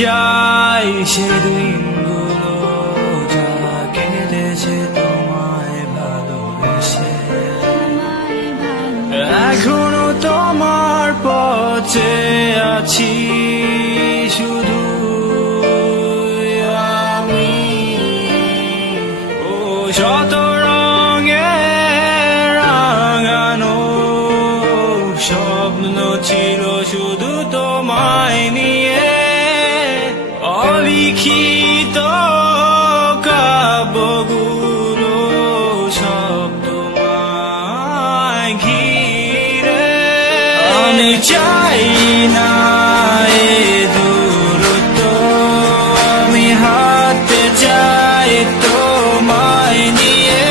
যাই সেদিনগুলো যা কেটেছে তোমায় ভালোবেসে। এখনো তোমার পথে আছি শুধু আমি। ও শত রঙে রাঙানো স্বপ্ন ছিল শুধু তোমায় নিয়ে। অলিখিত কাব্যগুলো সব তোমায় ঘিরে। আমি চাই না এ দূরত্ব, আমি হাঁটতে চাই তোমায় নিয়ে।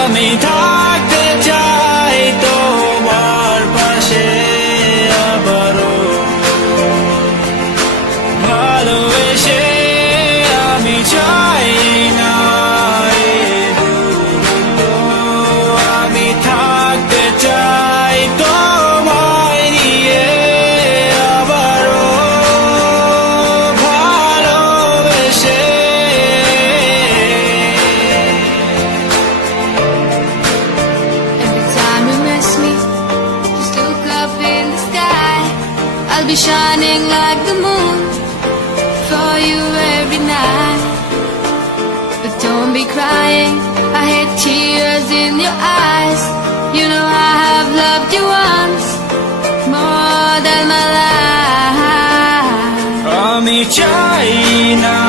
আমি থাকতে চাই তোমার পাশে আবারও ভালোবেসে। আমি চাই না এ দূরত্ব, আমি থাকতে চাই তোমায় নিয়ে আবারও ভালোবেসে। Every time you miss me, just look up in the sky. I'll be shining like the moon for you every night. But don't be crying, I hate tears in your eyes. You know I have loved you once, more than my life. আমি চাই না